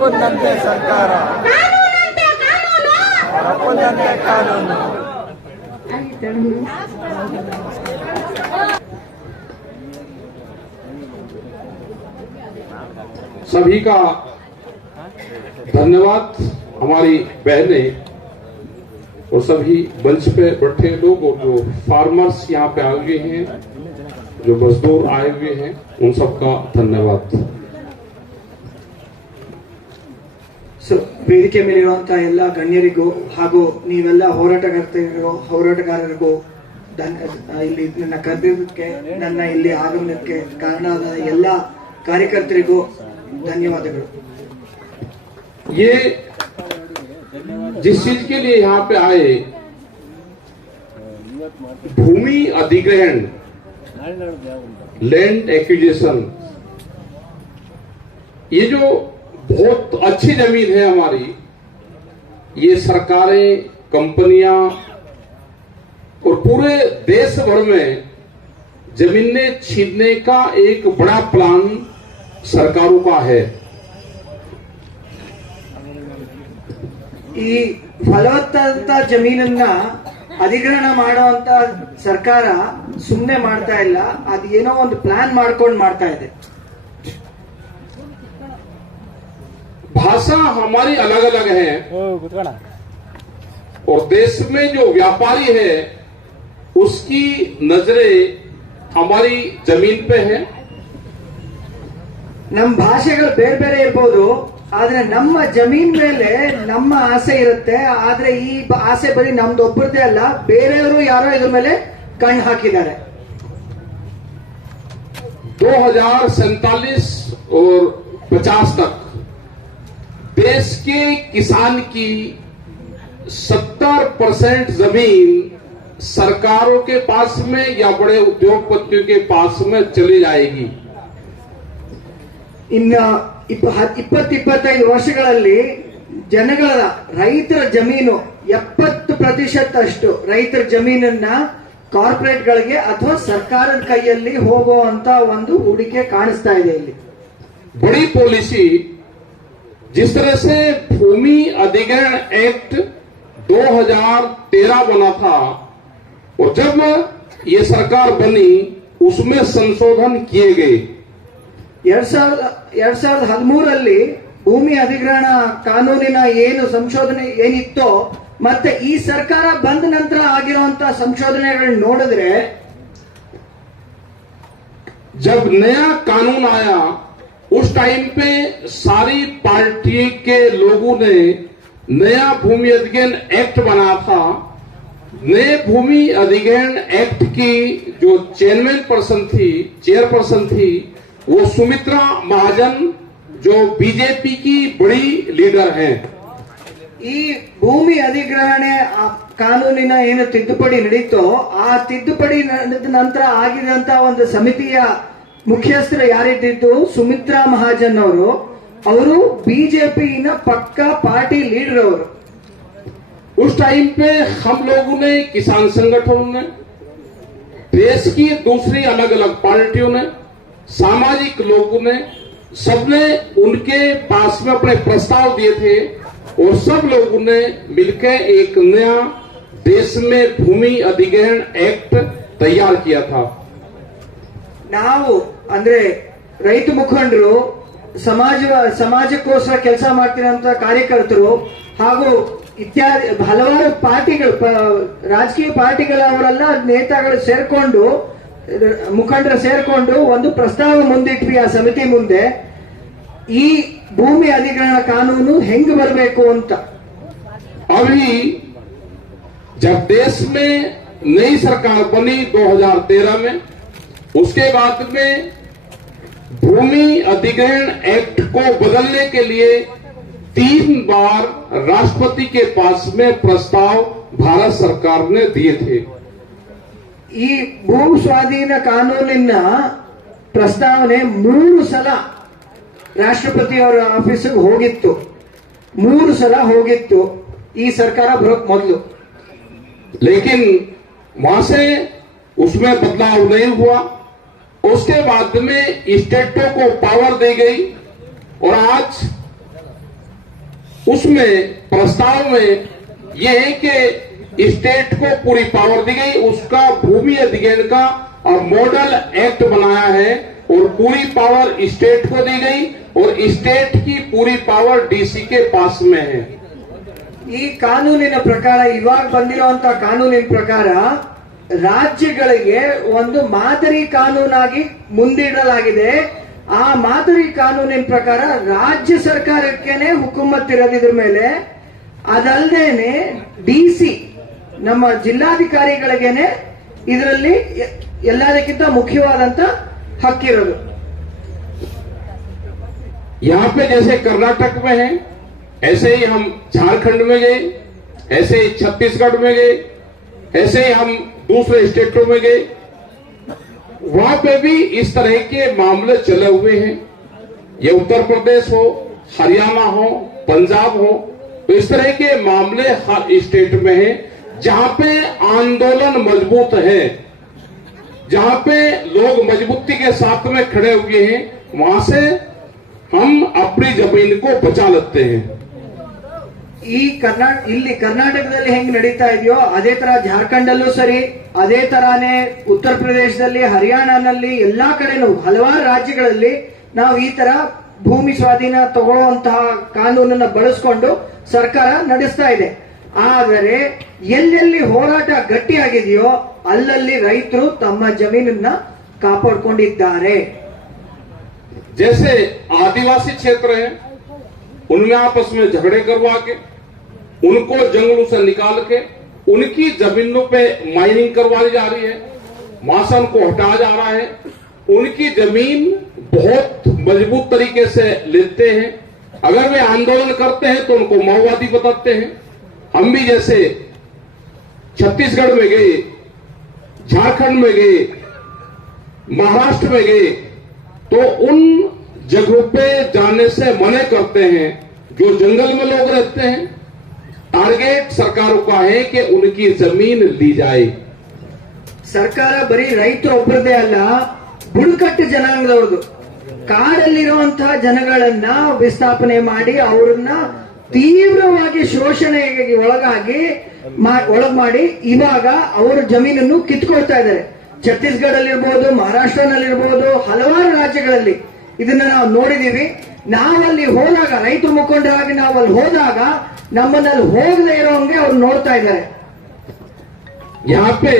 ತಪ್ಪದಂತೆ ಸರ್ಕಾರ ತಪ್ಪದಂತೆ ಕಾನೂನು. सभी का धन्यवाद। हमारी बहनें और सभी मंच पे बैठे लोग और जो फार्मर्स यहाँ पे आए हुए हैं, जो मजदूर आए हुए हैं, उन सबका धन्यवाद। ವೇದಿಕೆ ಮೇಲಿರುವಂತಹ ಎಲ್ಲ ಗಣ್ಯರಿಗೂ ಹಾಗೂ ನೀವೆಲ್ಲ ಹೋರಾಟಗಾರರಿಗೂ ಇಲ್ಲಿ ನನ್ನ ಕರೆದಿದ್ದಕ್ಕೆ, ನನ್ನ ಇಲ್ಲಿ ಆಗಮನಕ್ಕೆ ಕಾರಣವಾದ ಎಲ್ಲ ಕಾರ್ಯಕರ್ತರಿಗೂ ಧನ್ಯವಾದಗಳು। ये जिस चीज के लिए यहाँ पे आए, भूमि अधिग्रहण, लैंड एक्विजिशन, ये जो बहुत अच्छी जमीन है हमारी, ये सरकारें, कंपनियां और पूरे देश भर में जमीनें छीनने का एक बड़ा प्लान सरकारों का है। ಈ ಫಲವತ್ತಾದ ಜಮೀನನ್ನ ಅಧಿಗ್ರಹಣ ಮಾಡುವಂತ ಸರ್ಕಾರ ಸುಮ್ಮನೆ ಮಾಡ್ತಾ ಇಲ್ಲ, ಅದು ಏನೋ ಒಂದು ಪ್ಲಾನ್ ಮಾಡ್ಕೊಂಡು ಮಾಡ್ತಾ ಇದೆ। भाषा हमारी अलग अलग है और देश में जो व्यापारी है उसकी नजरें हमारी जमीन पे है। ನಮ್ಮ ಭಾಷೆಗಳು ಬೇರೆ ಬೇರೆ ಇರಬಹುದು, ಆದ್ರೆ ನಮ್ಮ ಜಮೀನ್ ಮೇಲೆ ನಮ್ಮ ಆಸೆ ಇರುತ್ತೆ। ಆದ್ರೆ ಈ ಆಸೆ ಬರೀ ನಮ್ದೊಬ್ಬರದೇ ಅಲ್ಲ, ಬೇರೆಯವರು ಯಾರೋ ಇದ್ರ ಮೇಲೆ ಕಣ್ಣು ಹಾಕಿದ್ದಾರೆ। 2047 और 50 तक देश के किसान की 70% जमीन सरकारों के पास में या बड़े उद्योगपतियों के पास में चली जाएगी। ಇನ್ನ 20-25 ವರ್ಷಗಳಲ್ಲಿ ಜನಗಳ ರೈತರ ಜಮೀನು 70% ಅಷ್ಟು ರೈತರ ಜಮೀನನ್ನ ಕಾರ್ಪೊರೇಟ್ಗಳಿಗೆ ಅಥವಾ ಸರ್ಕಾರದ ಕೈಯಲ್ಲಿ ಹೋಗುವಂತ ಒಂದು ಹೂಡಿಕೆ ಕಾಣಿಸ್ತಾ ಇದೆ ಇಲ್ಲಿ। बड़ी पॉलिसी जिस तरह से भूमि अधिग्रहण एक्ट 2013 बना था और जब ये सरकार बनी उसमें संशोधन किए गए। 2013 ಭೂಮಿ ಅಧಿಗ್ರಹಣ ಕಾನೂನಿನ ಏನು ಸಂಶೋಧನೆ ಏನಿತ್ತೋ ಮತ್ತೆ ಈ ಸರ್ಕಾರ ಬಂದ ನಂತರ ಆಗಿರುವಂತಹ ಸಂಶೋಧನೆಗಳನ್ನ ನೋಡಿದ್ರೆ, जब नया कानून आया उस टाइम पे सारी पार्टी के लोगों ने नया भूमि अधिग्रहण एक्ट बनाया था। नए भूमि अधिग्रहण एक्ट की जो चेयरपर्सन थी वो सुमित्रा महाजन, जो बीजेपी की बड़ी लीडर हैं। ಈ ಭೂಮಿ ಅಧಿಗ್ರಹಣೆ ಕಾನೂನಿನ ಏನು ತಿದ್ದುಪಡಿ ನಡೀತೋ ಆ ತಿದ್ದುಪಡಿ ನಡೆದ ನಂತರ ಆಗಿದಂತಹ ಒಂದು ಸಮಿತಿಯ ಮುಖ್ಯಸ್ಥರು ಯಾರಿದ್ದು ಸುಮಿತ್ರಾ ಮಹಾಜನ್ ಅವರು बीजेपी पक्का पार्टी लीडर ಅವರು। उस टाइम पे हम लोगों ने, किसान संगठनों ने, देश की दूसरी अलग अलग पार्टियों ने, सामाजिक लोगों ने, सबने उनके पास में अपने प्रस्ताव दिए थे और सब लोगों ने मिलकर एक नया देश में भूमि अधिग्रहण एक्ट तैयार किया था। ನಾವು ಅಂದ್ರೆ ರೈತ ಮುಖಂಡರು, ಸಮಾಜಕ್ಕೋಸ್ಕರ ಕೆಲಸ ಮಾಡ್ತಿರೋಂತ ಕಾರ್ಯಕರ್ತರು ಹಾಗೂ ಇತ್ಯಾದಿ ಹಲವಾರು ಪಾರ್ಟಿಗಳು, ರಾಜಕೀಯ ಪಾರ್ಟಿಗಳವರೆಲ್ಲ ನೇತಾಗಳು ಸೇರ್ಕೊಂಡು, ಮುಖಂಡರು ಸೇರ್ಕೊಂಡು ಒಂದು ಪ್ರಸ್ತಾವ ಮುಂದಿಟ್ವಿ ಆ ಸಮಿತಿ ಮುಂದೆ, ಈ ಭೂಮಿ ಅಧಿಗ್ರಹಣ ಕಾನೂನು ಹೆಂಗ್ ಬರಬೇಕು ಅಂತ। अभी जब देश में नई सरकार बनी 2013 में, उसके बाद में भूमि अधिग्रहण एक्ट को बदलने के लिए 3 बार राष्ट्रपति के पास में प्रस्ताव भारत सरकार ने दिए थे। ಈ ಭೂ ಸ್ವಾಧೀನ ಕಾನೂನಿನ ಪ್ರಸ್ತಾವನೆ 3 ಸಲ ರಾಷ್ಟ್ರಪತಿಯವರ ಆಫೀಸಿಗೆ ಹೋಗಿತ್ತು, 3 ಸಲ ಹೋಗಿತ್ತು ಈ ಸರ್ಕಾರ ಬರೋಕ್ ಮೊದಲು। लेकिन वहां से उसमें बदलाव नहीं हुआ। उसके बाद में स्टेटों को पावर दी गई और आज उसमें प्रस्ताव में यह है कि स्टेट को पूरी पावर दी गई, उसका भूमि अधिग्रहण का मॉडल एक्ट बनाया है और पूरी पावर स्टेट को दी गई और स्टेट की पूरी पावर डीसी के पास में है। ಈ ಕಾನೂನಿನ ಪ್ರಕಾರ ಇವಾಗ ಬಂದಿರುವಂತ ಕಾನೂನಿನ ಪ್ರಕಾರ ರಾಜ್ಯಗಳಿಗೆ ಒಂದು ಮಾದರಿ ಕಾನೂನಾಗಿ ಮುಂದಿಡಲಾಗಿದೆ. ಆ ಮಾದರಿ ಕಾನೂನಿನ ಪ್ರಕಾರ ರಾಜ್ಯ ಸರ್ಕಾರಕ್ಕೇನೆ ಹುಕುಮತ್ತಿರೋದ್ರ ಮೇಲೆ ಅದಲ್ಲದೇನೆ ಡಿಸಿ ನಮ್ಮ ಜಿಲ್ಲಾಧಿಕಾರಿಗಳಿಗೇನೆ ಇದರಲ್ಲಿ ಎಲ್ಲದಕ್ಕಿಂತ ಮುಖ್ಯವಾದಂತ ಹಕ್ಕಿರೋದು. यहाँ पे जैसे कर्नाटक में है, ऐसे ही हम झारखंड में गए, ऐसे ही छत्तीसगढ़ में गए, ऐसे ही हम दूसरे स्टेटों में गए, वहां पे भी इस तरह के मामले चले हुए हैं। ये उत्तर प्रदेश हो, हरियाणा हो, पंजाब हो, तो इस तरह के मामले हर स्टेट में हैं जहां पे आंदोलन मजबूत है, जहां पे लोग मजबूती के साथ में खड़े हुए हैं, वहां से हम अपनी जमीन को बचा लेते हैं। ಇಲ್ಲಿ ಕರ್ನಾಟಕದಲ್ಲಿ ಹೆಂಗ್ ನಡೀತಾ ಇದೆಯೋ ಅದೇ ತರ ಜಾರ್ಖಂಡ್ ಸರಿ, ಅದೇ ತರಾನೇ ಉತ್ತರ ಪ್ರದೇಶದಲ್ಲಿ, ಹರಿಯಾಣನಲ್ಲಿ ಎಲ್ಲಾ ಕಡೆನೂ ಹಲವಾರು ರಾಜ್ಯಗಳಲ್ಲಿ ನಾವು ಈ ತರ ಭೂಮಿ ಸ್ವಾಧೀನ ತಗೊಳ್ಳುವಂತಹ ಕಾನೂನನ್ನ ಬಳಸಿಕೊಂಡು ಸರ್ಕಾರ ನಡೆಸ್ತಾ ಇದೆ. ಆದರೆ ಎಲ್ಲೆಲ್ಲಿ ಹೋರಾಟ ಗಟ್ಟಿಯಾಗಿದೆಯೋ ಅಲ್ಲಲ್ಲಿ ರೈತರು ತಮ್ಮ ಜಮೀನನ್ನ ಕಾಪಾಡಿಕೊಂಡಿದ್ದಾರೆ. जैसे आदिवासी क्षेत्र है, उनमें आपस में झगड़े करवा के, उनको जंगलों से निकाल के उनकी जमीनों पे माइनिंग करवाई जा रही है, मासन को हटाया जा रहा है, उनकी जमीन बहुत मजबूत तरीके से लेते हैं। अगर वे आंदोलन करते हैं तो उनको माओवादी बताते हैं। हम भी जैसे छत्तीसगढ़ में गए, झारखंड में गए, महाराष्ट्र में गए, तो उन जगहों पे जाने से मना करते हैं। जो जंगल में लोग रहते हैं, टारगेट सरकारों का है कि उनकी जमीन ली जाए। ಸರ್ಕಾರ ಬರೀ ರೈತರು ಒಬ್ಬರದೇ ಅಲ್ಲ, ಬುಡಕಟ್ಟು ಜನಾಂಗದವ್ರದ್ದು ಕಾಡಲ್ಲಿರುವಂತಹ ಜನಗಳನ್ನ ವಿಸ್ಥಾಪನೆ ಮಾಡಿ ಅವರನ್ನ ತೀವ್ರವಾಗಿ ಶೋಷಣೆಗೆ ಒಳಗ್ ಮಾಡಿ ಇವಾಗ ಅವರ ಜಮೀನನ್ನು ಕಿತ್ಕೊಳ್ತಾ ಇದ್ದಾರೆ. ಛತ್ತೀಸ್ಗಢ ಅಲ್ಲಿರ್ಬೋದು, ಮಹಾರಾಷ್ಟ್ರನಲ್ಲಿರ್ಬೋದು, ಹಲವಾರು ರಾಜ್ಯಗಳಲ್ಲಿ ಇದನ್ನ ನಾವು ನೋಡಿದೀವಿ. ನಾವಲ್ಲಿ ಹೋದಾಗ, ರೈತ ಮುಖಂಡರಾಗಿ ನಾವಲ್ಲಿ ಹೋದಾಗ ನಮ್ಮನ್ನಲ್ಲಿ ಹೋಗದೆ ಇರೋಂಗೆ ಅವ್ರು ನೋಡ್ತಾ ಇದ್ದಾರೆ. यहाँ पे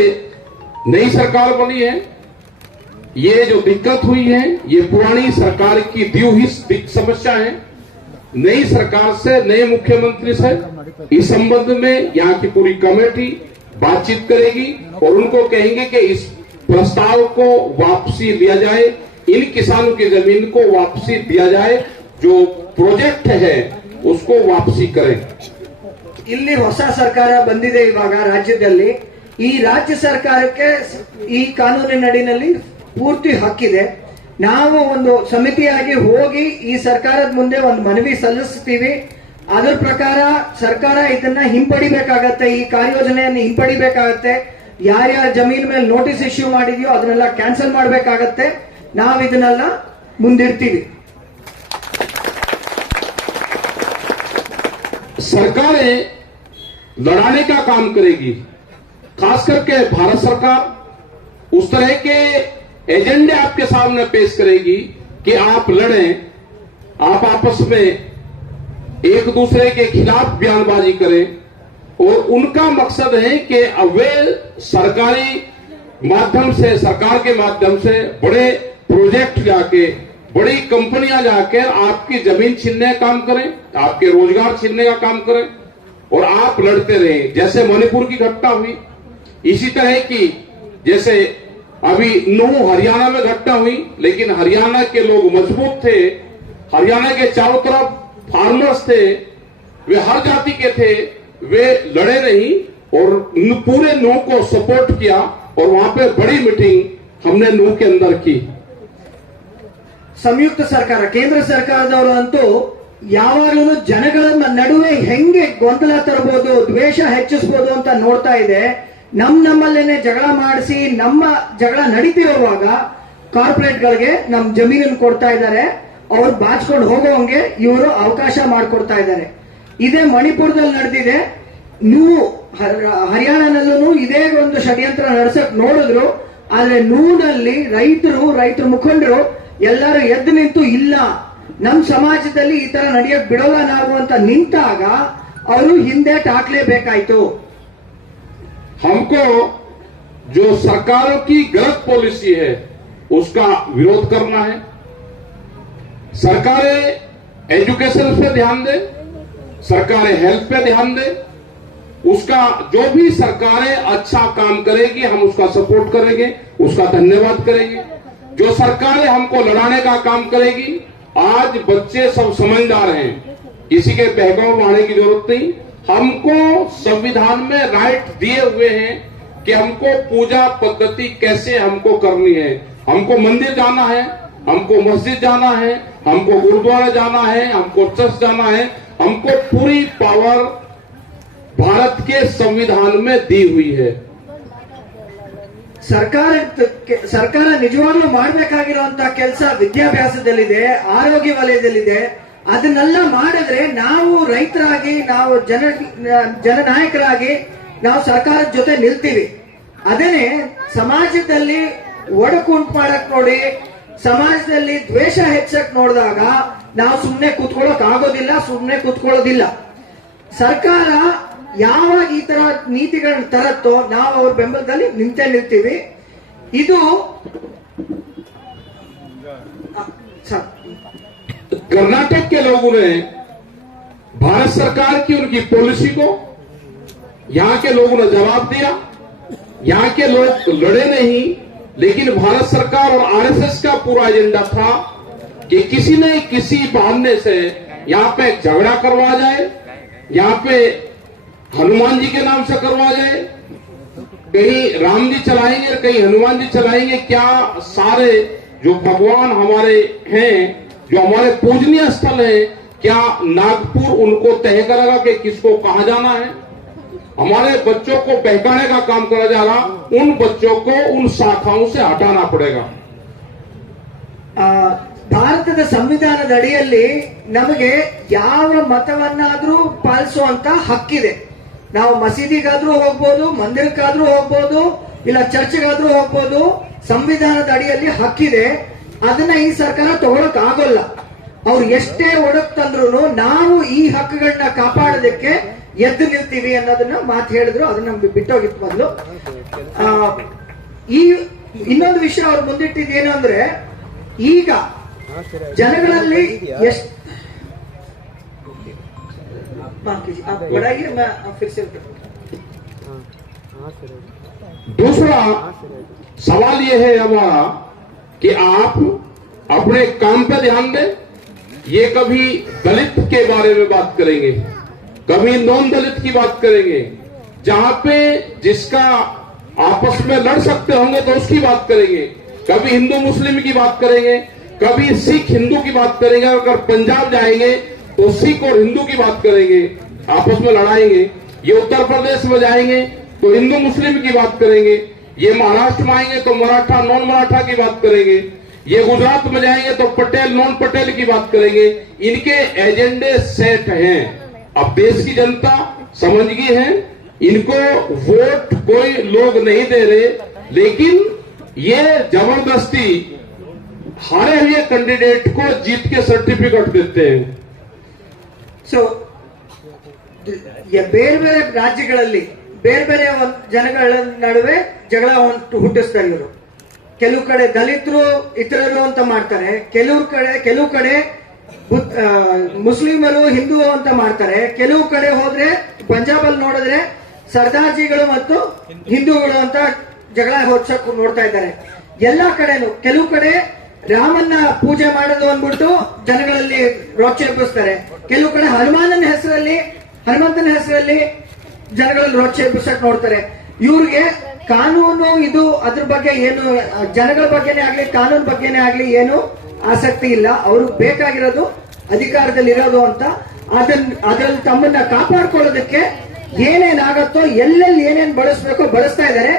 नई सरकार बनी है, ये जो दिक्कत हुई है ये पुरानी सरकार की दी हुई समस्या है। नई सरकार से, नए मुख्यमंत्री से इस संबंध में यहाँ की पूरी कमेटी बातचीत करेगी और उनको कहेंगे कि इस प्रस्ताव को वापसी लिया जाए, इन किसानों की जमीन को वापसी दिया जाए, जो प्रोजेक्ट है उसको वापसी करें। ಇಲ್ಲಿ ಹೊಸ ಸರ್ಕಾರ ಬಂದಿದೆ ಇವಾಗ ರಾಜ್ಯದಲ್ಲಿ. ಈ ರಾಜ್ಯ ಸರ್ಕಾರಕ್ಕೆ ಈ ಕಾನೂನಿನ ಅಡಿನಲ್ಲಿ ಪೂರ್ತಿ ಹಕ್ಕಿದೆ. ನಾವು ಒಂದು ಸಮಿತಿಯಾಗಿ ಹೋಗಿ ಈ ಸರ್ಕಾರದ ಮುಂದೆ ಒಂದು ಮನವಿ ಸಲ್ಲಿಸ್ತೀವಿ. ಅದರ ಪ್ರಕಾರ ಸರ್ಕಾರ ಇದನ್ನ ಹಿಂಪಡಿಬೇಕಾಗತ್ತೆ, ಈ ಕಾರ್ಯಯೋಜನೆಯನ್ನು ಹಿಂಪಡಿಬೇಕಾಗತ್ತೆ. ಯಾರ್ಯಾರ ಜಮೀನ್ ಮೇಲೆ ನೋಟಿಸ್ ಇಶ್ಯೂ ಮಾಡಿದ್ಯೋ ಅದನ್ನೆಲ್ಲ ಕ್ಯಾನ್ಸಲ್ ಮಾಡಬೇಕಾಗತ್ತೆ. ನಾವು ಇದನ್ನೆಲ್ಲ ಮುಂದಿಡ್ತೀವಿ. सरकारें लड़ाने का काम करेगी, खास करके भारत सरकार उस तरह के एजेंडे आपके सामने पेश करेगी कि आप लड़ें, आप आपस में एक दूसरे के खिलाफ बयानबाजी करें और उनका मकसद है कि वे सरकारी माध्यम से, सरकार के माध्यम से बड़े प्रोजेक्ट जाके, बड़ी कंपनियां जाकर आपकी जमीन छीनने का काम करें, आपके रोजगार छीनने का काम करें और आप लड़ते रहें। जैसे मणिपुर की घटना हुई, इसी तरह की जैसे अभी नूह हरियाणा में घटना हुई, लेकिन हरियाणा के लोग मजबूत थे, हरियाणा के चारों तरफ फार्मर्स थे, वे हर जाति के थे, वे लड़े नहीं और पूरे नूह को सपोर्ट किया और वहां पे बड़ी मीटिंग हमने नूह के अंदर की। ಸಂಯುಕ್ತ ಸರ್ಕಾರ, ಕೇಂದ್ರ ಸರ್ಕಾರದವರು ಅಂತೂ ಯಾವಾಗಲೂ ಜನಗಳ ನಡುವೆ ಹೆಂಗೆ ಗೊಂದಲ ತರಬಹುದು, ದ್ವೇಷ ಹೆಚ್ಚಿಸಬಹುದು ಅಂತ ನೋಡ್ತಾ ಇದೆ. ನಮ್ಮಲ್ಲೇನೆ ಜಗಳ ಮಾಡಿಸಿ, ನಮ್ಮ ಜಗಳ ನಡೀತಿರುವಾಗ ಕಾರ್ಪೊರೇಟ್ಗಳಿಗೆ ನಮ್ ಜಮೀನನ್ನು ಕೊಡ್ತಾ ಇದ್ದಾರೆ. ಅವ್ರು ಬಾಚ್ಕೊಂಡು ಹೋಗೋವಂಗೆ ಇವರು ಅವಕಾಶ ಮಾಡಿಕೊಡ್ತಾ ಇದ್ದಾರೆ. ಇದೇ ಮಣಿಪುರದಲ್ಲಿ ನಡೆದಿದೆ. ನೀವು ಹರಿಯಾಣನಲ್ಲೂ ಇದೇ ಒಂದು ಷಡ್ಯಂತ್ರ ನಡೆಸಕ್ ನೋಡಿದ್ರು. ಆದ್ರೆ ನೂನಲ್ಲಿ ರೈತರ ಮುಖಂಡರು ಎಲ್ಲರೂ ಎದ್ದು ನಿಂತು ಇಲ್ಲ, ನಮ್ ಸಮಾಜದಲ್ಲಿ ಈ ತರ ನಡೆಯಕ್ ಬಿಡೋಲ್ಲ ನಾವು ಅಂತ ನಿಂತಾಗ ಅವರು ಹಿಂದೆ ಹಾಕ್ಲೇಬೇಕಾಯ್ತು. हमको जो सरकारों की गलत पॉलिसी है उसका विरोध करना है। सरकारें एजुकेशन पे ध्यान दे, सरकारें हेल्थ पे ध्यान दे, उसका जो भी सरकारें अच्छा काम करेगी हम उसका सपोर्ट करेंगे, उसका धन्यवाद करेंगे। जो सरकारें हमको लड़ाने का काम करेगी, आज बच्चे सब समझदार हैं, किसी के बहकाव बढ़ाने की जरूरत नहीं। हमको संविधान में राइट दिए हुए हैं कि हमको पूजा पद्धति कैसे हमको करनी है। हमको मंदिर जाना है, हमको मस्जिद जाना है, हमको गुरुद्वारा जाना है, हमको चर्च जाना है। हमको पूरी पावर भारत के संविधान में दी हुई है। ಸರ್ಕಾರ ನಿಜವಾಗ್ಲೂ ಮಾಡಬೇಕಾಗಿರುವಂತಹ ಕೆಲಸ ವಿದ್ಯಾಭ್ಯಾಸದಲ್ಲಿದೆ, ಆರೋಗ್ಯ ವಲಯದಲ್ಲಿದೆ. ಅದನ್ನೆಲ್ಲ ಮಾಡಿದ್ರೆ ನಾವು ರೈತರಾಗಿ, ನಾವು ಜನನಾಯಕರಾಗಿ ನಾವು ಸರ್ಕಾರದ ಜೊತೆ ನಿಲ್ತೀವಿ. ಅದನ್ನೇ ಸಮಾಜದಲ್ಲಿ ಒಡಕುಂಟು ಮಾಡಕ್ ನೋಡಿ, ಸಮಾಜದಲ್ಲಿ ದ್ವೇಷ ಹೆಚ್ಚಕ್ ನೋಡಿದಾಗ ನಾವು ಸುಮ್ಮನೆ ಕೂತ್ಕೊಳ್ಳೋಕ್ ಆಗೋದಿಲ್ಲ, ಸುಮ್ಮನೆ ಕೂತ್ಕೊಳ್ಳೋದಿಲ್ಲ. ಸರ್ಕಾರ ಯಾವಾಗ ಈ ತರ ನೀತಿಗಳನ್ನ ತರತ್ತೋ ನಾವು ಅವ್ರ ಬೆಂಬಲದಲ್ಲಿ ನಿಲ್ತೀವಿ. ಇದು कर्नाटक के लोगों ने भारत सरकार की उनकी पॉलिसी को यहां के लोगों ने जवाब दिया। यहां के लोग लड़े नहीं, लेकिन भारत सरकार और आरएसएस का पूरा एजेंडा था कि किसी न किसी बहाने से यहां पे झगड़ा करवा जाए, यहां पे हनुमान जी के नाम से करवा जाए, कहीं राम जी चलाएंगे, कहीं हनुमान जी चलाएंगे। क्या सारे जो भगवान हमारे हैं, जो हमारे पूजनीय स्थल है, क्या नागपुर उनको तय करेगा कि किसको कहां जाना है? हमारे बच्चों को बहकाने का काम करा जा रहा, उन बच्चों को उन शाखाओं से हटाना पड़ेगा। ಭಾರತದ ಸಂವಿಧಾನದ ಅಡಿಯಲ್ಲಿ ನಮಗೆ ಯಾವ ಮತವನ್ನಾದ್ರೂ ಪಾಲಿಸುವಂತ ಹಕ್ಕಿದೆ. ನಾವು ಮಸೀದಿಗಾದ್ರೂ ಹೋಗ್ಬೋದು, ಮಂದಿರಕ್ಕಾದ್ರೂ ಹೋಗ್ಬೋದು, ಇಲ್ಲ ಚರ್ಚ್ಗಾದ್ರೂ ಹೋಗ್ಬೋದು. ಸಂವಿಧಾನದ ಅಡಿಯಲ್ಲಿ ಹಕ್ಕಿದೆ. ಅದನ್ನ ಈ ಸರ್ಕಾರ ತಗೊಳಕ್ ಆಗೋಲ್ಲ. ಅವ್ರು ಎಷ್ಟೇ ಒಡಕ್ ತಂದ್ರು ನಾವು ಈ ಹಕ್ಕುಗಳನ್ನ ಕಾಪಾಡೋದಕ್ಕೆ ಎದ್ದು ನಿಲ್ತೀವಿ ಅನ್ನೋದನ್ನ ಮಾತು ಹೇಳಿದ್ರು. ಅದನ್ನ ಬಿಟ್ಟೋಗಿತ್ತು ಮೊದಲು. ಈ ಇನ್ನೊಂದು ವಿಷಯ ಅವ್ರು ಮುಂದಿಟ್ಟಿದ್ದೇನು ಅಂದ್ರೆ, ಈಗ ಜನಗಳಲ್ಲಿ दूसरा सवाल यह है हमारा कि आप अपने काम पे ध्यान दें। ये कभी दलित के बारे में बात करेंगे, कभी नॉन दलित की बात करेंगे, जहां पे जिसका आपस में लड़ सकते होंगे तो उसकी बात करेंगे, कभी हिंदू मुस्लिम की बात करेंगे, कभी सिख हिंदू की बात करेंगे। अगर पंजाब जाएंगे तो सिख और हिंदू की बात करेंगे, आपस में लड़ाएंगे। ये उत्तर प्रदेश में जाएंगे तो हिंदू मुस्लिम की बात करेंगे। ये महाराष्ट्र में आएंगे तो मराठा नॉन मराठा की बात करेंगे। ये गुजरात में जाएंगे तो पटेल नॉन पटेल की बात करेंगे। इनके एजेंडे सेट हैं। अब देश की जनता समझ गई है, इनको वोट कोई लोग नहीं दे रहे, लेकिन ये जबरदस्ती हारे हुए कैंडिडेट को जीत के सर्टिफिकेट देते हैं। ಸೊ ಬೇರೆ ಬೇರೆ ರಾಜ್ಯಗಳಲ್ಲಿ ಬೇರೆ ಬೇರೆ ಜನಗಳ ನಡುವೆ ಜಗಳ ಹುಟ್ಟಿಸ್ತಾರೆ ಇವರು. ಕೆಲವು ಕಡೆ ದಲಿತರು ಇತರರು ಅಂತ ಮಾಡ್ತಾರೆ, ಕೆಲವು ಕಡೆ ಮುಸ್ಲಿಮರು ಹಿಂದೂ ಅಂತ ಮಾಡ್ತಾರೆ. ಕೆಲವು ಕಡೆ ಹೋದ್ರೆ ಪಂಜಾಬ್ ಅಲ್ಲಿ ನೋಡಿದ್ರೆ ಸರ್ದಾರ್ಜಿಗಳು ಮತ್ತು ಹಿಂದೂಗಳು ಅಂತ ಜಗಳ ಹೊಡ್ಸಕ್ ನೋಡ್ತಾ ಇದ್ದಾರೆ. ಎಲ್ಲಾ ಕಡೆನೂ ಕೆಲವು ಕಡೆ ರಾಮನ್ನ ಪೂಜೆ ಮಾಡೋದು ಅಂದ್ಬಿಟ್ಟು ಜನಗಳಲ್ಲಿ ರೋಚೆಬ್ಬಿಸ್ತಾರೆ. ಕೆಲವು ಕಡೆ ಹನುಮಂತನ ಹೆಸರಲ್ಲಿ ಜನಗಳಲ್ಲಿ ರೋಚೆಬ್ಬಿಸಕ್ ನೋಡ್ತಾರೆ. ಇವ್ರಿಗೆ ಕಾನೂನು ಇದು ಅದ್ರ ಬಗ್ಗೆ ಏನು, ಜನಗಳ ಬಗ್ಗೆನೇ ಆಗ್ಲಿ ಕಾನೂನು ಬಗ್ಗೆನೇ ಆಗ್ಲಿ ಏನು ಆಸಕ್ತಿ ಇಲ್ಲ. ಅವ್ರಿಗೆ ಬೇಕಾಗಿರೋದು ಅಧಿಕಾರದಲ್ಲಿ ಇರೋದು ಅಂತ. ಅದ್ರಲ್ಲಿ ತಮ್ಮನ್ನ ಕಾಪಾಡ್ಕೊಳ್ಳೋದಕ್ಕೆ ಏನೇನಾಗತ್ತೋ ಎಲ್ಲೆಲ್ಲಿ ಏನೇನ್ ಬಳಸ್ಬೇಕೋ ಬಳಸ್ತಾ ಇದ್ದಾರೆ.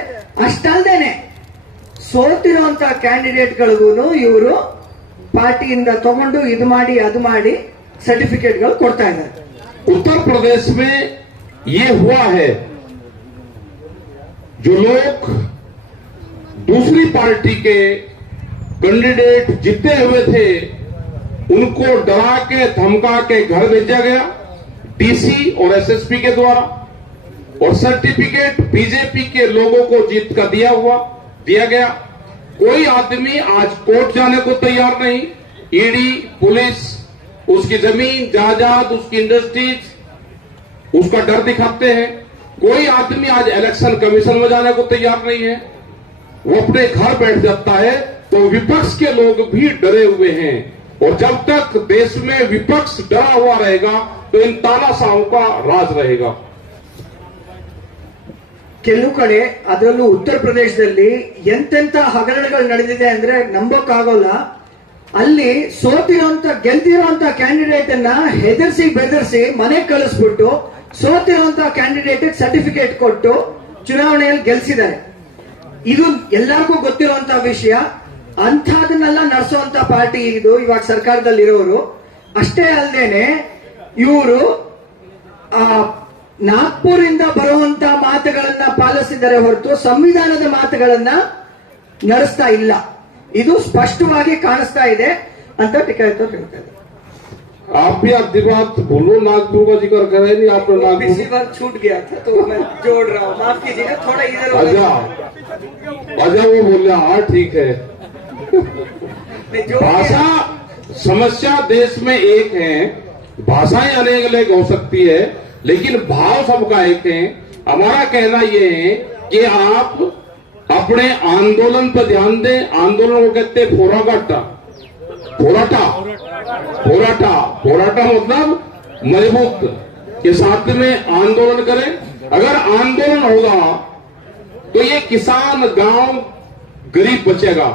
ಅಷ್ಟಲ್ದೇನೆ ಸೋತಿರುವಂತಹ ಕ್ಯಾಂಡಿಡೇಟ್ಗಳಿಗೂ ಇವರು ಪಾರ್ಟಿಯಿಂದ ತಗೊಂಡು ಇದು ಮಾಡಿ ಅದು ಮಾಡಿ ಸರ್ಟಿಫಿಕೇಟ್ಗಳು ಕೊಡ್ತಾ ಇದ್ದಾರೆ. उत्तर प्रदेश में ये हुआ है, जो लोग दूसरी पार्टी के कैंडिडेट जीते हुए थे उनको डरा के धमका के घर भेजा गया डीसी और एसएसपी के द्वारा, और सर्टिफिकेट बीजेपी के लोगों को जीत का दिया गया। कोई आदमी आज कोर्ट जाने को तैयार नहीं। ईडी, पुलिस उसकी जमीन जायदाद, उसकी इंडस्ट्रीज, उसका डर दिखाते हैं। कोई आदमी आज इलेक्शन कमीशन में जाने को तैयार नहीं है, वो अपने घर बैठ जाता है। तो विपक्ष के लोग भी डरे हुए हैं, और जब तक देश में विपक्ष डरा हुआ रहेगा तो इन तानाशाहों का राज रहेगा। ಕೆಲವು ಕಡೆ ಅದರಲ್ಲೂ ಉತ್ತರ ಪ್ರದೇಶದಲ್ಲಿ ಎಂತೆಂತ ಹಗರಣಗಳು ನಡೆದಿದೆ ಅಂದ್ರೆ ನಂಬಕ್ಕಾಗೋಲ್ಲ. ಅಲ್ಲಿ ಗೆಲ್ತಿರೋಂತ ಕ್ಯಾಂಡಿಡೇಟ್ ಅನ್ನ ಹೆದರ್ಸಿ ಬೆದರ್ಸಿ ಮನೆಗೆ ಕಳಿಸ್ಬಿಟ್ಟು ಸೋತಿರೋಂತ ಕ್ಯಾಂಡಿಡೇಟ್ ಸರ್ಟಿಫಿಕೇಟ್ ಕೊಟ್ಟು ಚುನಾವಣೆಯಲ್ಲಿ ಗೆಲ್ಸಿದ್ದಾರೆ. ಇದು ಎಲ್ಲರಿಗೂ ಗೊತ್ತಿರುವಂತ ವಿಷಯ. ಅಂಥದನ್ನೆಲ್ಲ ನಡೆಸುವಂತ ಪಾರ್ಟಿ ಇದು ಇವಾಗ ಸರ್ಕಾರದಲ್ಲಿರೋರು. ಅಷ್ಟೇ ಅಲ್ಲದೇನೆ ಇವರು ನಾಗ್ಪುರಿಂದ ಬರುವಂತ ಮಾತುಗಳನ್ನ ಪಾಲಿಸಿದರೆ ಹೊರತು ಸಂವಿಧಾನದ ಮಾತುಗಳನ್ನ ನಡೆಸ್ತಾ ಇಲ್ಲ. ಇದು ಸ್ಪಷ್ಟವಾಗಿ ಕಾಣಿಸ್ತಾ ಇದೆ ಅಂತ ಟಿಕಾಯಿತರು ಹೇಳ್ತಾ ಇದ್ದಾರೆ. आप भी आधी बात बोलो, नागपुर का जिक्र करे नहीं आपने। नागपुर पिछली बार छूट गया था तो मैं जोड़ रहा हूँ, माफ कीजिएगा, थोड़ा इधर आजा वो बोल, हाँ ठीक है। भाषा समस्या देश में एक है, भाषाएं अलग अलग हो सकती है, लेकिन भाव सबका एक है। हमारा कहना यह है कि आप अपने आंदोलन पर ध्यान दें। आंदोलन को कहते हैं फोराटा मतलब मजबूत के साथ में आंदोलन करें। अगर आंदोलन होगा तो ये किसान, गांव, गरीब बचेगा।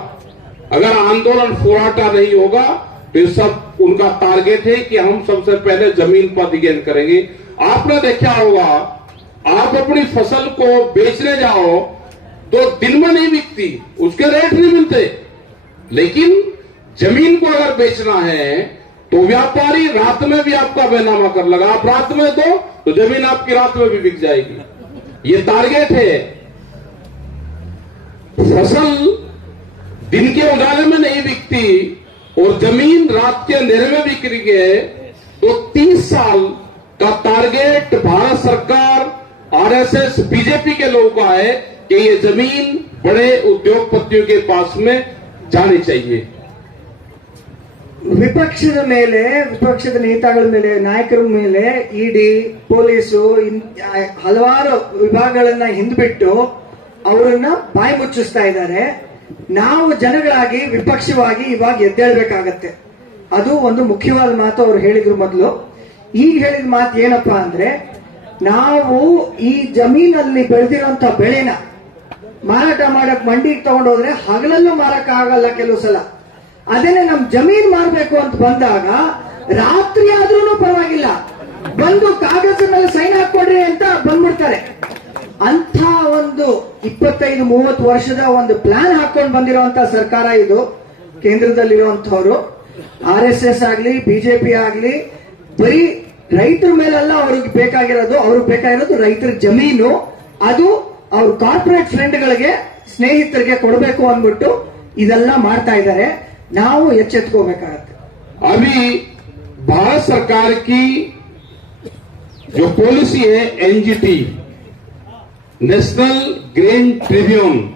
अगर आंदोलन फोराटा नहीं होगा तो सब उनका टारगेट है कि हम सबसे पहले जमीन पर अधिग्रहण करेंगे। आपने देखा होगा, आप अपनी फसल को बेचने जाओ तो दिन में नहीं बिकती, उसके रेट नहीं मिलते। लेकिन जमीन को अगर बेचना है तो व्यापारी रात में भी आपका बैनामा कर लगा। आप रात में दो तो जमीन आपकी रात में भी बिक जाएगी। ये टारगेट है। फसल दिन के उजाले में नहीं बिकती और जमीन रात के अंधेरे में बिक रही है तो 30 साल का टारगेट भारत सरकार, आरएसएस, बीजेपी के लोगों का है कि ये जमीन बड़े उद्योगपतियों के पास में जानी चाहिए। ವಿಪಕ್ಷದ ನೇತಾಗಳ ಮೇಲೆ, ನಾಯಕರ ಮೇಲೆ ಇಡಿ, ಪೊಲೀಸು ಹಲವಾರು ವಿಭಾಗಗಳನ್ನ ಹಿಂದ್ಬಿಟ್ಟು ಅವರನ್ನ ಬಾಯಿ ಮುಚ್ಚಿಸ್ತಾ ಇದ್ದಾರೆ. ನಾವು ಜನಗಳಾಗಿ ವಿಪಕ್ಷವಾಗಿ ಇವಾಗ ಎದ್ದೇಳ್ಬೇಕಾಗತ್ತೆ. ಅದು ಒಂದು ಮುಖ್ಯವಾದ ಮಾತು ಅವರು ಹೇಳಿದ್ರು ಮೊದಲು. ಈಗ ಹೇಳಿದ ಮಾತು ಏನಪ್ಪಾ ಅಂದ್ರೆ, ನಾವು ಈ ಜಮೀನಲ್ಲಿ ಬೆಳೆದಿರೋಂತ ಬೆಳೆನ ಮಾರಾಟ ಮಾಡಕ್ ಮಂಡಿಗೆ ತಗೊಂಡೋದ್ರೆ ಹಗಲಲ್ಲೂ ಮಾರಕ್ ಆಗಲ್ಲ ಕೆಲವು ಸಲ. ಅದೇನೆ ನಮ್ ಜಮೀನ್ ಮಾರ್ಬೇಕು ಅಂತ ಬಂದಾಗ ರಾತ್ರಿ ಆದ್ರೂ ಪರವಾಗಿಲ್ಲ, ಬಂದು ಕಾಗದ ಮೇಲೆ ಸೈನ್ ಹಾಕೊಡ್ರಿ ಅಂತ ಬಂದ್ಬಿಡ್ತಾರೆ. ಅಂತ ಒಂದು 25-30 ವರ್ಷದ ಒಂದು ಪ್ಲಾನ್ ಹಾಕೊಂಡು ಬಂದಿರುವಂತ ಸರ್ಕಾರ ಇದು. ಕೇಂದ್ರದಲ್ಲಿರುವಂತವ್ರು RSS ಆಗ್ಲಿ, ಬಿಜೆಪಿ ಆಗ್ಲಿ, ಬರೀ ರೈತರ ಮೇಲೆಲ್ಲ ಅವ್ರಿಗೆ ಬೇಕಾಗಿರೋದು ರೈತರ ಜಮೀನು. ಅದು ಅವ್ರ ಕಾರ್ಪೊರೇಟ್ ಫ್ರೆಂಡ್ಗಳಿಗೆ, ಸ್ನೇಹಿತರಿಗೆ ಕೊಡಬೇಕು ಅಂದ್ಬಿಟ್ಟು ಇದೆಲ್ಲ ಮಾಡ್ತಾ ಇದ್ದಾರೆ. ನಾವು ಎಚ್ಚೆತ್ಕೋಬೇಕಾಗತ್ತೆ. अभी भारत सरकार की जो पॉलिसी है NGT, national grain Tribune,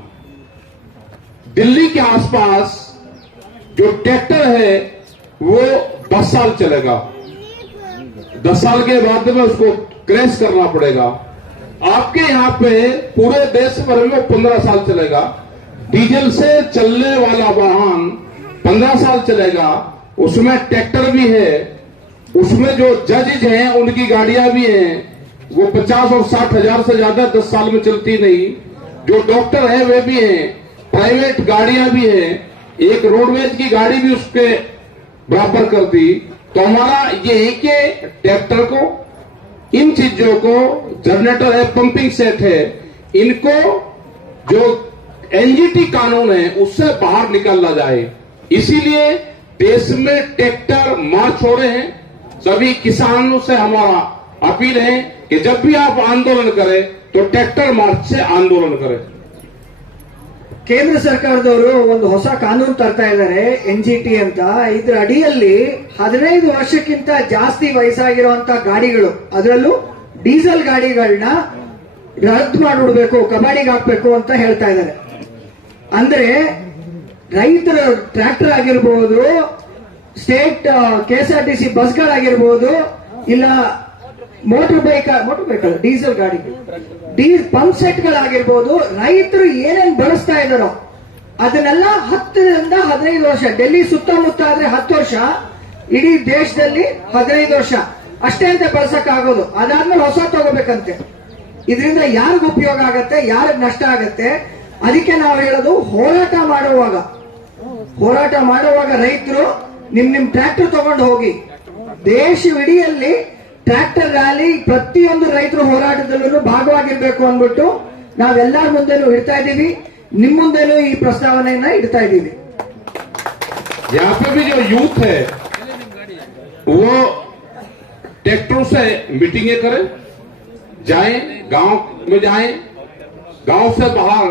Delhi के आसपास जो ट्रैक्टर है वो 10 साल चलेगा। 10 साल के बाद में उसको क्रैश करना पड़ेगा। आपके यहाँ पे पूरे देश भर में 15 साल चलेगा। डीजल से चलने वाला वाहन 15 साल चलेगा। उसमें ट्रैक्टर भी है, उसमें जो जजेज हैं उनकी गाड़ियां भी हैं, वो 50 और 60 हजार से ज्यादा 10 साल में चलती नहीं। जो डॉक्टर है वे भी हैं, प्राइवेट गाड़ियां भी हैं, एक रोडवेज की गाड़ी भी उसके बराबर कर दी। तो हमारा ये है कि ट्रैक्टर को, इन चीजों को, जनरेटर है, पंपिंग सेट है, इनको जो NGT कानून है उससे बाहर निकाला जाए। इसीलिए देश में ट्रैक्टर मार्च हो रहे हैं। सभी किसानों से हमारा अपील है कि जब भी आप आंदोलन करें तो ट्रैक्टर मार्च से आंदोलन करें। ಕೇಂದ್ರ ಸರ್ಕಾರದವರು ಒಂದು ಹೊಸ ಕಾನೂನು ತರ್ತಾ ಇದ್ದಾರೆ NGT ಅಂತ. ಇದ್ರ ಅಡಿಯಲ್ಲಿ 15 ವರ್ಷಕ್ಕಿಂತ ಜಾಸ್ತಿ ವಯಸ್ಸಾಗಿರುವಂತಹ ಗಾಡಿಗಳು, ಅದರಲ್ಲೂ ಡೀಸೆಲ್ ಗಾಡಿಗಳನ್ನ ರದ್ದು ಮಾಡಿಬಿಡ್ಬೇಕು, ಕಬಾಡಿಗೆ ಹಾಕ್ಬೇಕು ಅಂತ ಹೇಳ್ತಾ ಇದ್ದಾರೆ. ಅಂದ್ರೆ ರೈತರ ಟ್ರ್ಯಾಕ್ಟರ್ ಆಗಿರ್ಬೋದು, ಸ್ಟೇಟ್ KSRTC ಬಸ್ಗಳಾಗಿರ್ಬೋದು, ಇಲ್ಲ ಮೋಟರ್ ಬೈಕ್ ಡೀಸೆಲ್ ಗಾಡಿ, ಪಂಪ್ ಸೆಟ್ಗಳಾಗಿರ್ಬೋದು, ರೈತರು ಏನೇನ್ ಬಳಸ್ತಾ ಇದಾರೋ ಅದನ್ನೆಲ್ಲ 10 ರಿಂದ 15 ವರ್ಷ, ಡೆಲ್ಲಿ ಸುತ್ತಮುತ್ತ ಆದ್ರೆ 10 ವರ್ಷ, ಇಡೀ ದೇಶದಲ್ಲಿ 15 ವರ್ಷ ಅಷ್ಟೇ ಅಂತ ಬಳಸಕ್ ಆಗೋದು. ಅದಾದ್ಮೇಲೆ ಹೊಸ ತಗೋಬೇಕಂತೆ. ಇದರಿಂದ ಯಾರಿಗ ಉಪಯೋಗ ಆಗತ್ತೆ, ಯಾರಿಗ್ ನಷ್ಟ ಆಗತ್ತೆ? ಅದಕ್ಕೆ ನಾವು ಹೇಳೋದು, ಹೋರಾಟ ಮಾಡುವಾಗ ರೈತರು ನಿಮ್ ಟ್ರ್ಯಾಕ್ಟರ್ ತಗೊಂಡು ಹೋಗಿ. ದೇಶವಿಡಿಯಲ್ಲಿ ಟ್ರ್ಯಾಕ್ಟರ್ ರ್ಯಾಲಿ ಪ್ರತಿಯೊಂದು ರೈತರು ಹೋರಾಟದಲ್ಲೂ ಭಾಗವಾಗಿರ್ಬೇಕು ಅಂದ್ಬಿಟ್ಟು ನಾವೆಲ್ಲರ ಮುಂದೆನೂ ಇಡ್ತಾ ಇದ್ದೀವಿ, ನಿಮ್ ಮುಂದೆನೂ ಈ ಪ್ರಸ್ತಾವನೆಯನ್ನ ಇಡ್ತಾ ಇದ್ದೀವಿ. यहाँ पे भी जो यूथ है वो ट्रैक्टरों से मीटिंगें करें, जाएं, गांव में जाएं, गांव से बाहर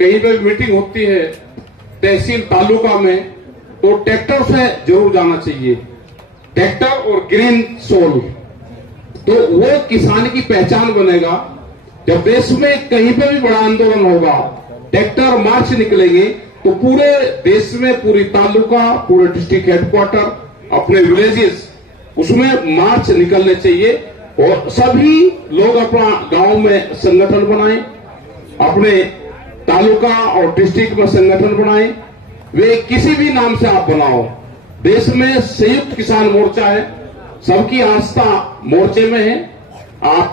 कहीं पे मीटिंग होती है तहसील तालुका में, तो ट्रैक्टर से जरूर जाना चाहिए। ट्रैक्टर और ग्रीन सोल, तो वो किसान की पहचान बनेगा। जब देश में कहीं पे भी बड़ा आंदोलन होगा, ट्रैक्टर मार्च निकलेंगे, तो पूरे देश में, पूरी तालुका, पूरे डिस्ट्रिक्ट हेडक्वार्टर, अपने विलेजेस, उसमें मार्च निकलने चाहिए। और सभी लोग अपना गांव में संगठन बनाएं, अपने तालुका और डिस्ट्रिक्ट में संगठन बनाएं। वे किसी भी नाम से आप बनाओ, देश में संयुक्त किसान मोर्चा है, सबकी आस्था मोर्चे में है। आप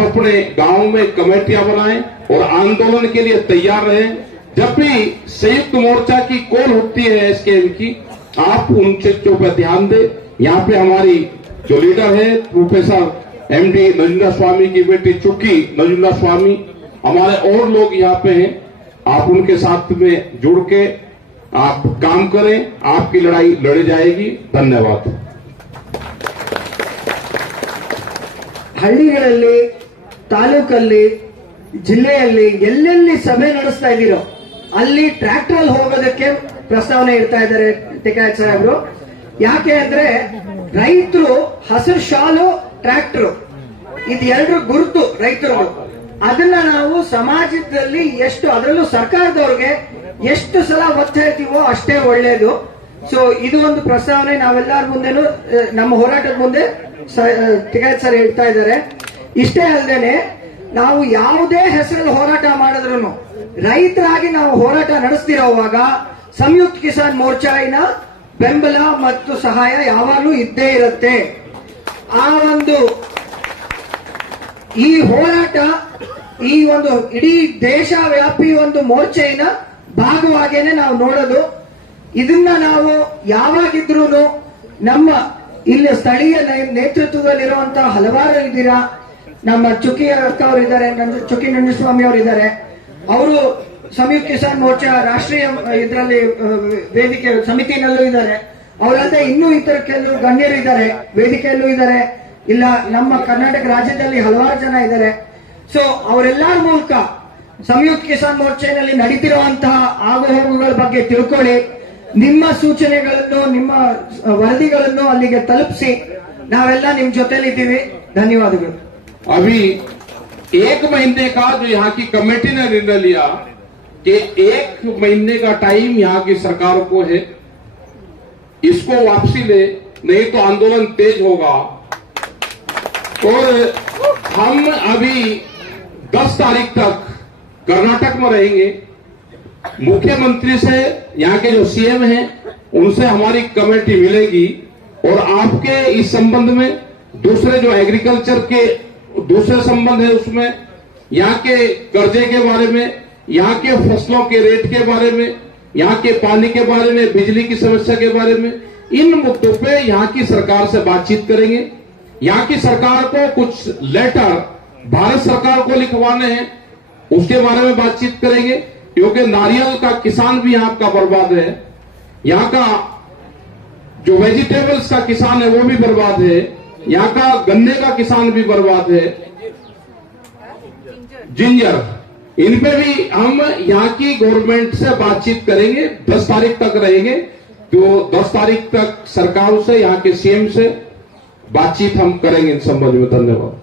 अपने गांव में कमेटियां बनाएं और आंदोलन के लिए तैयार रहें। जब भी संयुक्त मोर्चा की कॉल होती है SKM की, आप उन चीजों पर ध्यान दें। यहाँ पे हमारी जो लीडर है प्रोफेसर MD नजुला स्वामी की बेटी चुक्की नजुला स्वामी, हमारे और लोग यहाँ पे हैं। आप उनके साथ में जुड़ के आप काम करें, आपकी लड़ाई लड़ी जाएगी। धन्यवाद। ಹಳ್ಳಿಗಳಲ್ಲಿ, ತಾಲೂಕಲ್ಲಿ, ಜಿಲ್ಲೆಯಲ್ಲಿ ಎಲ್ಲೆಲ್ಲಿ ಸಭೆ ನಡೆಸ್ತಾ ಇದ್ದೀರೋ ಅಲ್ಲಿ ಟ್ರ್ಯಾಕ್ಟರ್ ಅಲ್ಲಿ ಹೋಗೋದಕ್ಕೆ ಪ್ರಸ್ತಾವನೆ ಇಡ್ತಾ ಇದ್ದಾರೆ ಟಿಕಾಯತ್ ಸಾಹೇಬ್ರು. ಯಾಕೆ ಅಂದ್ರೆ ರೈತರು ಹಸಿರು ಶಾಲು, ಟ್ರ್ಯಾಕ್ಟರ್ ಇದು ಎರಡು ಗುರುತು ರೈತರು. ಅದನ್ನ ನಾವು ಸಮಾಜದಲ್ಲಿ ಎಷ್ಟು, ಅದರಲ್ಲೂ ಸರ್ಕಾರದವ್ರಿಗೆ ಎಷ್ಟು ಸಲ ಒತ್ತು ಹೇಳ್ತೀವೋ ಅಷ್ಟೇ ಒಳ್ಳೇದು. ಸೊ ಇದು ಒಂದು ಪ್ರಸ್ತಾವನೆ ನಾವೆಲ್ಲರ ಮುಂದೆನೂ, ನಮ್ಮ ಹೋರಾಟದ ಮುಂದೆ ಟಿಕಾಯತ್ ಸರ್ ಹೇಳ್ತಾ ಇದ್ದಾರೆ. ಇಷ್ಟೇ ಅಲ್ಲದೆ ನಾವು ಯಾವುದೇ ಹೆಸರಲ್ಲಿ ಹೋರಾಟ ಮಾಡಿದ್ರು, ರೈತರಾಗಿ ನಾವು ಹೋರಾಟ ನಡೆಸ್ತಿರೋವಾಗ ಸಂಯುಕ್ತ ಕಿಸಾನ್ ಮೋರ್ಚಾಯಿನ ಬೆಂಬಲ ಮತ್ತು ಸಹಾಯ ಯಾವಾಗಲೂ ಇದ್ದೇ ಇರುತ್ತೆ. ಆ ಒಂದು ಈ ಹೋರಾಟ, ಈ ಒಂದು ಇಡೀ ದೇಶವ್ಯಾಪಿ ಒಂದು ಮೋರ್ಚೆಯಿನ ಭಾಗವಾಗೇನೆ ನಾವು ನೋಡೋದು. ಇದನ್ನ ನಾವು ಯಾವಾಗಿದ್ರೂ ನಮ್ಮ ಇಲ್ಲಿ ಸ್ಥಳೀಯ ನೇತೃತ್ವದಲ್ಲಿರುವಂತಹ ಹಲವಾರು ಇದ್ದೀರಾ. ನಮ್ಮ ಚುಕ್ಕಿ ಅಕ್ಕ ಅವರು ಇದ್ದಾರೆ, ಚುಕ್ಕಿ ನಂಜಸ್ವಾಮಿ ಅವರು ಇದ್ದಾರೆ. ಅವರು ಸಂಯುಕ್ತ ಕಿಸಾನ್ ಮೋರ್ಚಾ ರಾಷ್ಟ್ರೀಯ ಇದರಲ್ಲಿ ವೇದಿಕೆ ಸಮಿತಿನಲ್ಲೂ ಇದ್ದಾರೆ. ಅವರಲ್ಲದೆ ಇನ್ನೂ ಇತರ ಕೆಲವು ಗಣ್ಯರು ಇದ್ದಾರೆ, ವೇದಿಕೆಯಲ್ಲೂ ಇದ್ದಾರೆ. ಇಲ್ಲ ನಮ್ಮ ಕರ್ನಾಟಕ ರಾಜ್ಯದಲ್ಲಿ ಹಲವಾರು ಜನ ಇದ್ದಾರೆ. ಸೊ ಅವರೆಲ್ಲರ ಮೂಲಕ ಸಂಯುಕ್ತ ಕಿಸಾನ್ ಮೋರ್ಚಾನಲ್ಲಿ ನಡೀತಿರುವಂತಹ ಆಗುಹೋಗುಗಳ ಬಗ್ಗೆ ತಿಳ್ಕೊಳ್ಳಿ. ನಿಮ್ಮ ಸೂಚನೆಗಳನ್ನು, ನಿಮ್ಮ ವರದಿಗಳನ್ನು ಅಲ್ಲಿಗೆ ತಲುಪಿಸಿ. ನಾವೆಲ್ಲ ನಿಮ್ ಜೊತೆಲಿದ್ದೀವಿ. ಧನ್ಯವಾದಗಳು. अभी 1 महीने का जो यहाँ की कमेटी ने निर्णय लिया कि 1 महीने का टाइम यहाँ की सरकार को है, इसको वापसी ले, नहीं तो आंदोलन तेज होगा। और हम अभी 10 तारीख तक कर्नाटक में रहेंगे। मुख्यमंत्री से, यहाँ के जो CM हैं, उनसे हमारी कमेटी मिलेगी और आपके इस संबंध में दूसरे जो एग्रीकल्चर के दूसरे संबंध है उसमें, यहाँ के कर्जे के बारे में, यहाँ के फसलों के रेट के बारे में, यहाँ के पानी के बारे में, बिजली की समस्या के बारे में, इन मुद्दों पे यहाँ की सरकार से बातचीत करेंगे। यहाँ की सरकार को कुछ लेटर भारत सरकार को लिखवाने हैं, उसके बारे में बातचीत करेंगे। क्योंकि नारियल का किसान भी यहाँ का बर्बाद है, यहाँ का जो वेजिटेबल्स का किसान है वो भी बर्बाद है। यहाँ का गन्ने का किसान भी बर्बाद है, जिंजर, इन पे भी हम यहाँ की गवर्नमेंट से बातचीत करेंगे। 10 तारीख तक रहेंगे, तो 10 तारीख तक सरकार से, यहाँ के सीएम से बातचीत हम करेंगे इन संबंध में। धन्यवाद।